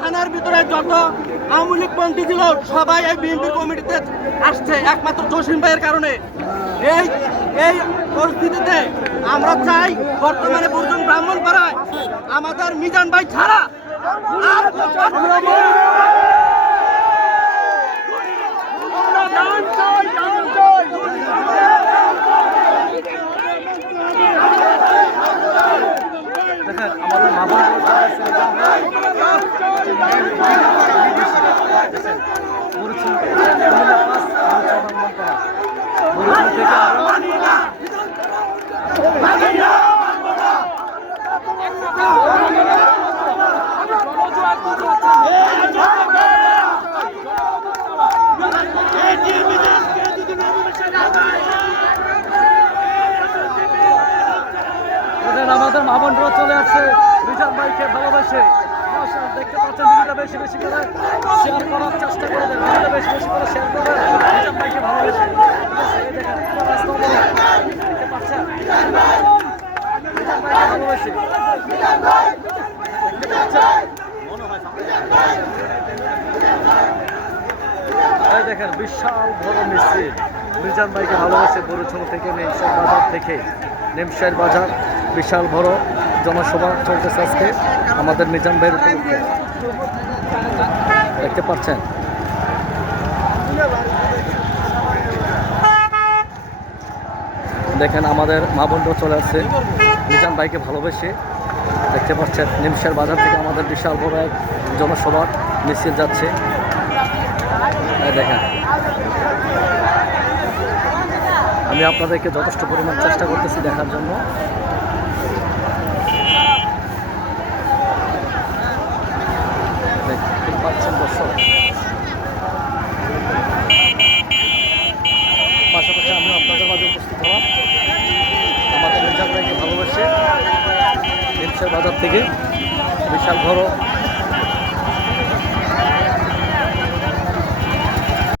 থানার ভিতরে যত আওয়ামী লীগ পন্থী ছিল সবাই এই বিএনপি কমিটিতে আসছে একমাত্র জসিম ভাইয়ের কারণে। এই পরিস্থিতিতে আমরা চাই বর্তমানে পর্যন্ত ব্রাহ্মণপাড়ায় আমাদের মিজান ভাই ছাড়া আমাদের মা বোনরা চলে আসছে মিজান ভাইকে ভালোবাসে। দেখতে পাচ্ছেন ভিডিওটা বেশি বেশি করে শেয়ার করার চেষ্টা করবেন, ভিডিওটা বেশি বেশি করে শেয়ার করবেন। মিজান ভাইকে ভালোবাসে, দেখতে পাচ্ছেন মিজান ভাইকে ভালোবাসে, দেখতে পাচ্ছেন। এই দেখেন বিশাল বড় মিছিল মিজান ভাইকে ভালোবাসে বড়ুছড় থেকে নেমসার বাজার থেকে নেমসার বাজার বিশাল বড় জনসভা চলতেছে আজকে আমাদের মিজান ভাইয়ের উপলক্ষে, দেখতে পাচ্ছেন। দেখেন আমাদের মা বোনরা চলে আসছে মিজান ভাইকে ভালোবেসে, দেখতে পাচ্ছেন নিমসার বাজার থেকে আমাদের বিশাল বড় এক জনসভা মিছিল যাচ্ছে। দেখেন আমি আপনাদেরকে যথেষ্ট পরিমাণ চেষ্টা করতেছি দেখার জন্য। দেখতে পাচ্ছেন দর্শক, পাশাপাশি আমিও আপনাদের মাঝে উপস্থিত হলাম আমাদের মিজান ভাইকে ভালোবাসে নিমসার বাজার থেকে বিশাল বড়